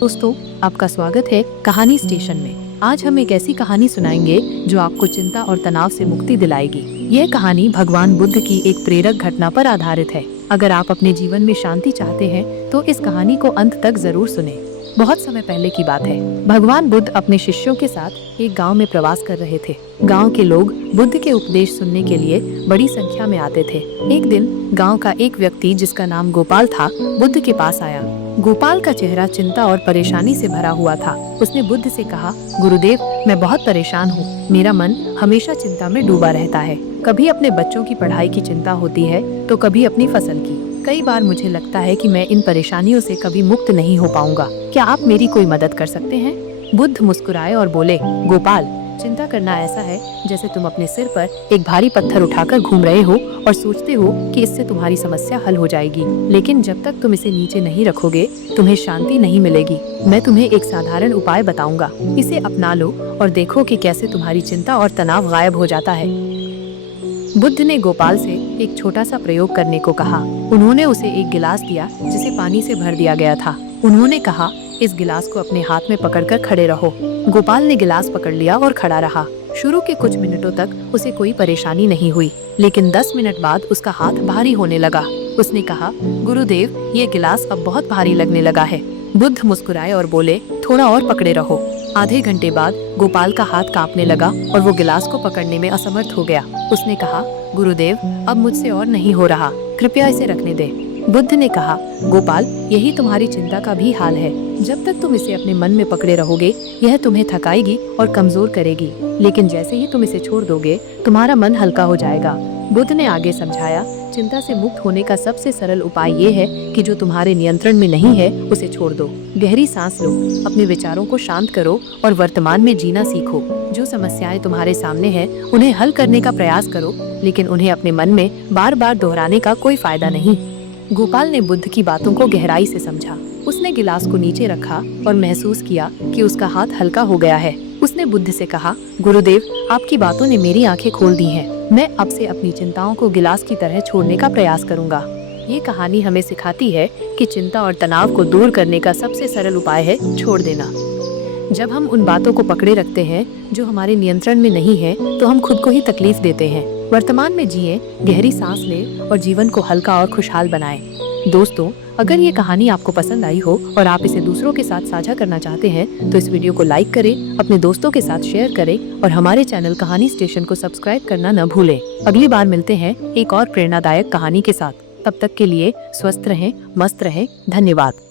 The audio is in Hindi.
दोस्तों, आपका स्वागत है कहानी स्टेशन में। आज हम एक ऐसी कहानी सुनाएंगे जो आपको चिंता और तनाव से मुक्ति दिलाएगी। यह कहानी भगवान बुद्ध की एक प्रेरक घटना पर आधारित है। अगर आप अपने जीवन में शांति चाहते हैं तो इस कहानी को अंत तक जरूर सुनें। बहुत समय पहले की बात है। भगवान बुद्ध अपने शिष्यों के साथ एक गांव में प्रवास कर रहे थे। गांव के लोग बुद्ध के उपदेश सुनने के लिए बड़ी संख्या में आते थे। एक दिन गांव का एक व्यक्ति जिसका नाम गोपाल था, बुद्ध के पास आया। गोपाल का चेहरा चिंता और परेशानी से भरा हुआ था। उसने बुद्ध से कहा, गुरुदेव, मैं बहुत परेशान हूँ। मेरा मन हमेशा चिंता में डूबा रहता है। कभी अपने बच्चों की पढ़ाई की चिंता होती है तो कभी अपनी फसल की। कई बार मुझे लगता है कि मैं इन परेशानियों से कभी मुक्त नहीं हो पाऊंगा। क्या आप मेरी कोई मदद कर सकते हैं? बुद्ध मुस्कुराए और बोले, गोपाल, चिंता करना ऐसा है जैसे तुम अपने सिर पर एक भारी पत्थर उठाकर घूम रहे हो और सोचते हो कि इससे तुम्हारी समस्या हल हो जाएगी। लेकिन जब तक तुम इसे नीचे नहीं रखोगे, तुम्हें शांति नहीं मिलेगी। मैं तुम्हें एक साधारण उपाय बताऊंगा। इसे अपना लो और देखो कि कैसे तुम्हारी चिंता और तनाव गायब हो जाता है। बुद्ध ने गोपाल से एक छोटा सा प्रयोग करने को कहा। उन्होंने उसे एक गिलास दिया जिसे पानी से भर दिया गया था। उन्होंने कहा, इस गिलास को अपने हाथ में पकड़कर खड़े रहो। गोपाल ने गिलास पकड़ लिया और खड़ा रहा। शुरू के कुछ मिनटों तक उसे कोई परेशानी नहीं हुई, लेकिन 10 मिनट बाद उसका हाथ भारी होने लगा। उसने कहा, गुरुदेव, ये गिलास अब बहुत भारी लगने लगा है। बुद्ध मुस्कुराए और बोले, थोड़ा और पकड़े रहो। आधे घंटे बाद गोपाल का हाथ कांपने लगा और वो गिलास को पकड़ने में असमर्थ हो गया। उसने कहा, गुरुदेव, अब मुझसे और नहीं हो रहा, कृपया इसे रखने दे। बुद्ध ने कहा, गोपाल, यही तुम्हारी चिंता का भी हाल है। जब तक तुम इसे अपने मन में पकड़े रहोगे, यह तुम्हें थकाएगी और कमजोर करेगी। लेकिन जैसे ही तुम इसे छोड़ दोगे, तुम्हारा मन हल्का हो जाएगा। बुद्ध ने आगे समझाया, चिंता से मुक्त होने का सबसे सरल उपाय ये है कि जो तुम्हारे नियंत्रण में नहीं है उसे छोड़ दो। गहरी सांस लो, अपने विचारों को शांत करो और वर्तमान में जीना सीखो। जो समस्याएं तुम्हारे सामने हैं, उन्हें हल करने का प्रयास करो, लेकिन उन्हें अपने मन में बार बार दोहराने का कोई फायदा नहीं। गोपाल ने बुद्ध की बातों को गहराई से समझा। उसने गिलास को नीचे रखा और महसूस किया कि उसका हाथ हल्का हो गया है। उसने बुद्ध से कहा, गुरुदेव, आपकी बातों ने मेरी आंखें खोल दी हैं। मैं अब से अपनी चिंताओं को गिलास की तरह छोड़ने का प्रयास करूंगा। ये कहानी हमें सिखाती है कि चिंता और तनाव को दूर करने का सबसे सरल उपाय है छोड़ देना। जब हम उन बातों को पकड़े रखते हैं जो हमारे नियंत्रण में नहीं है, तो हम खुद को ही तकलीफ देते हैं। वर्तमान में जिए, गहरी सांस लें और जीवन को हल्का और खुशहाल बनाएं। दोस्तों, अगर ये कहानी आपको पसंद आई हो और आप इसे दूसरों के साथ साझा करना चाहते हैं तो इस वीडियो को लाइक करें, अपने दोस्तों के साथ शेयर करें और हमारे चैनल कहानी स्टेशन को सब्सक्राइब करना न भूलें। अगली बार मिलते हैं एक और प्रेरणादायक कहानी के साथ। तब तक के लिए स्वस्थ रहें, मस्त रहें। धन्यवाद।